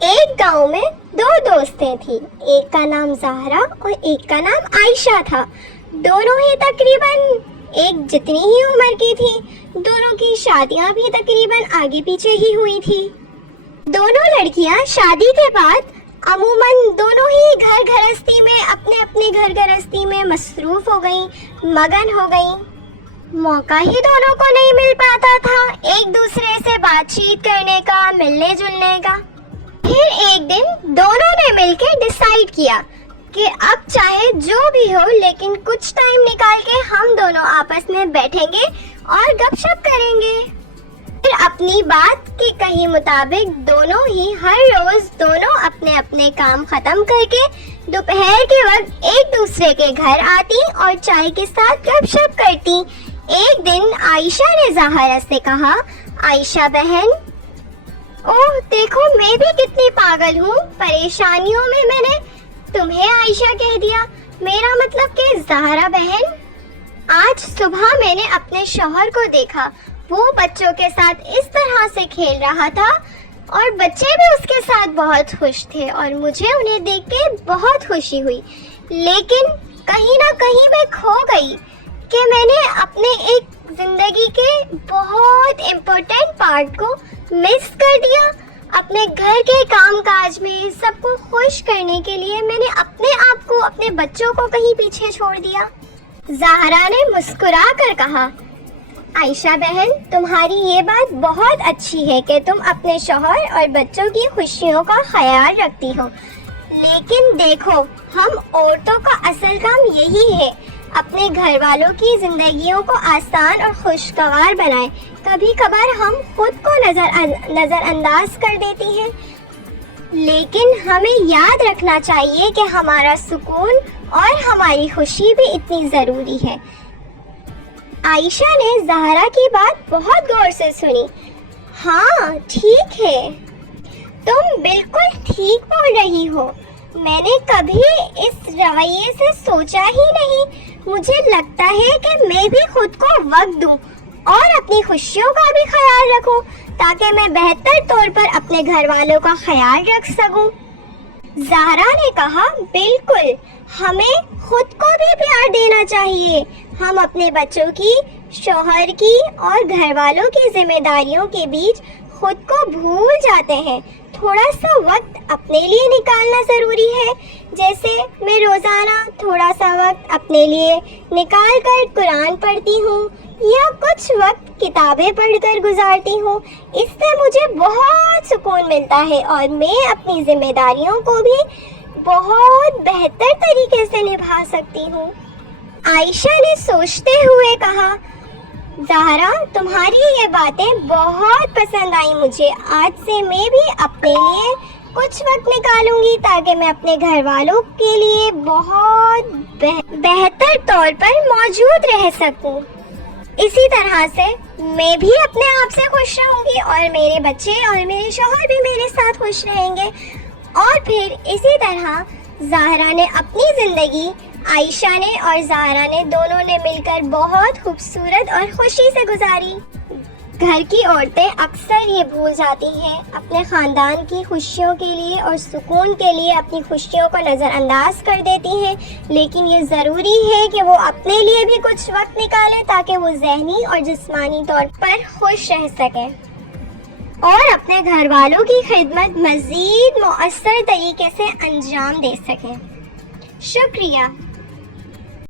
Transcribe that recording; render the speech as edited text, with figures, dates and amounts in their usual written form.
ایک گاؤں میں دو دوستیں تھیں، ایک کا نام زہرا اور ایک کا نام عائشہ تھا۔ دونوں ہی تقریباً ایک جتنی ہی عمر کی تھی، دونوں کی شادیاں بھی تقریباً آگے پیچھے ہی ہوئی تھی۔ دونوں لڑکیاں شادی کے بعد عموماً دونوں ہی گھر گھرستی میں اپنے گھر گھرستی میں مصروف ہو گئیں، مگن ہو گئیں۔ موقع ہی دونوں کو نہیں مل پاتا تھا ایک دوسرے سے بات چیت کرنے کا، ملنے جلنے کا۔ پھر ایک دن دونوں نے مل کے ڈیسائیڈ کیا کہ اب چاہے جو بھی ہو لیکن کچھ ٹائم نکال کے ہم دونوں آپس میں بیٹھیں گے اور گپ شپ کریں گے۔ پھر اپنی بات کے کہے مطابق دونوں ہی ہر روز دونوں اپنے کام ختم کر کے دوپہر کے وقت ایک دوسرے کے گھر آتی اور چائے کے ساتھ گپ شپ کرتی۔ ایک دن عائشہ نے زہرا سے کہا، عائشہ بہن، اوہ دیکھو میں بھی کتنی پاگل ہوں، پریشانیوں میں نے تمہیں عائشہ کہہ دیا، میرا مطلب کہ زہرا بہن۔ آج صبح میں نے اپنے شوہر کو دیکھا، وہ بچوں کے ساتھ اس طرح سے کھیل رہا تھا اور بچے بھی اس کے ساتھ بہت خوش تھے اور مجھے انہیں دیکھ کے بہت خوشی ہوئی، لیکن کہیں نہ کہیں میں کھو گئی کہ میں نے اپنے ایک زندگی کے بہت امپورٹنٹ پارٹ کو مس کر دیا۔ اپنے گھر کے کام کاج میں سب کو خوش کرنے کے لیے میں نے اپنے آپ کو، اپنے بچوں کو کہیں پیچھے چھوڑ دیا۔ زہرا نے مسکرا کر کہا، عائشہ بہن، تمہاری یہ بات بہت اچھی ہے کہ تم اپنے شوہر اور بچوں کی خوشیوں کا خیال رکھتی ہو، لیکن دیکھو ہم عورتوں کا اصل کام یہی ہے، اپنے گھر والوں کی زندگیوں کو آسان اور خوشگوار بنائیں۔ کبھی کبھار ہم خود کو نظر انداز کر دیتی ہیں، لیکن ہمیں یاد رکھنا چاہیے کہ ہمارا سکون اور ہماری خوشی بھی اتنی ضروری ہے۔ عائشہ نے زہرا کی بات بہت غور سے سنی۔ ہاں ٹھیک ہے، تم بالکل ٹھیک بول رہی ہو، میں نے کبھی اس رویے سے سوچا ہی نہیں۔ مجھے لگتا ہے کہ میں بھی خود کو وقت دوں اور اپنی خوشیوں کا بھی خیال رکھوں تاکہ میں بہتر طور پر اپنے گھر والوں کا خیال رکھ سکوں۔ زہرا نے کہا، بالکل، ہمیں خود کو بھی پیار دینا چاہیے۔ ہم اپنے بچوں کی، شوہر کی اور گھر والوں کی ذمہ داریوں کے بیچ خود کو بھول جاتے ہیں۔ تھوڑا سا وقت اپنے لیے نکالنا ضروری ہے، جیسے میں روزانہ تھوڑا سا وقت اپنے لیے نکال کر قرآن پڑھتی ہوں یا کچھ وقت کتابیں پڑھ کر گزارتی ہوں۔ اس سے مجھے بہت سکون ملتا ہے اور میں اپنی ذمہ داریوں کو بھی بہت بہتر طریقے سے نبھا سکتی ہوں۔ عائشہ نے سوچتے ہوئے کہا، زہرا تمہاری یہ باتیں بہت پسند آئیں مجھے۔ آج سے میں بھی اپنے لیے کچھ وقت نکالوں گی تاکہ میں اپنے گھر والوں کے لیے بہت بہتر طور پر موجود رہ سکوں۔ اسی طرح سے میں بھی اپنے آپ سے خوش رہوں گی اور میرے بچے اور میرے شوہر بھی میرے ساتھ خوش رہیں گے۔ اور پھر اسی طرح زہرا نے اپنی زندگی، عائشہ نے اور زہرا نے دونوں نے مل کر بہت خوبصورت اور خوشی سے گزاری۔ گھر کی عورتیں اکثر یہ بھول جاتی ہیں، اپنے خاندان کی خوشیوں کے لیے اور سکون کے لیے اپنی خوشیوں کو نظر انداز کر دیتی ہیں، لیکن یہ ضروری ہے کہ وہ اپنے لیے بھی کچھ وقت نکالیں تاکہ وہ ذہنی اور جسمانی طور پر خوش رہ سکیں اور اپنے گھر والوں کی خدمت مزید مؤثر طریقے سے انجام دے سکیں۔ شکریہ۔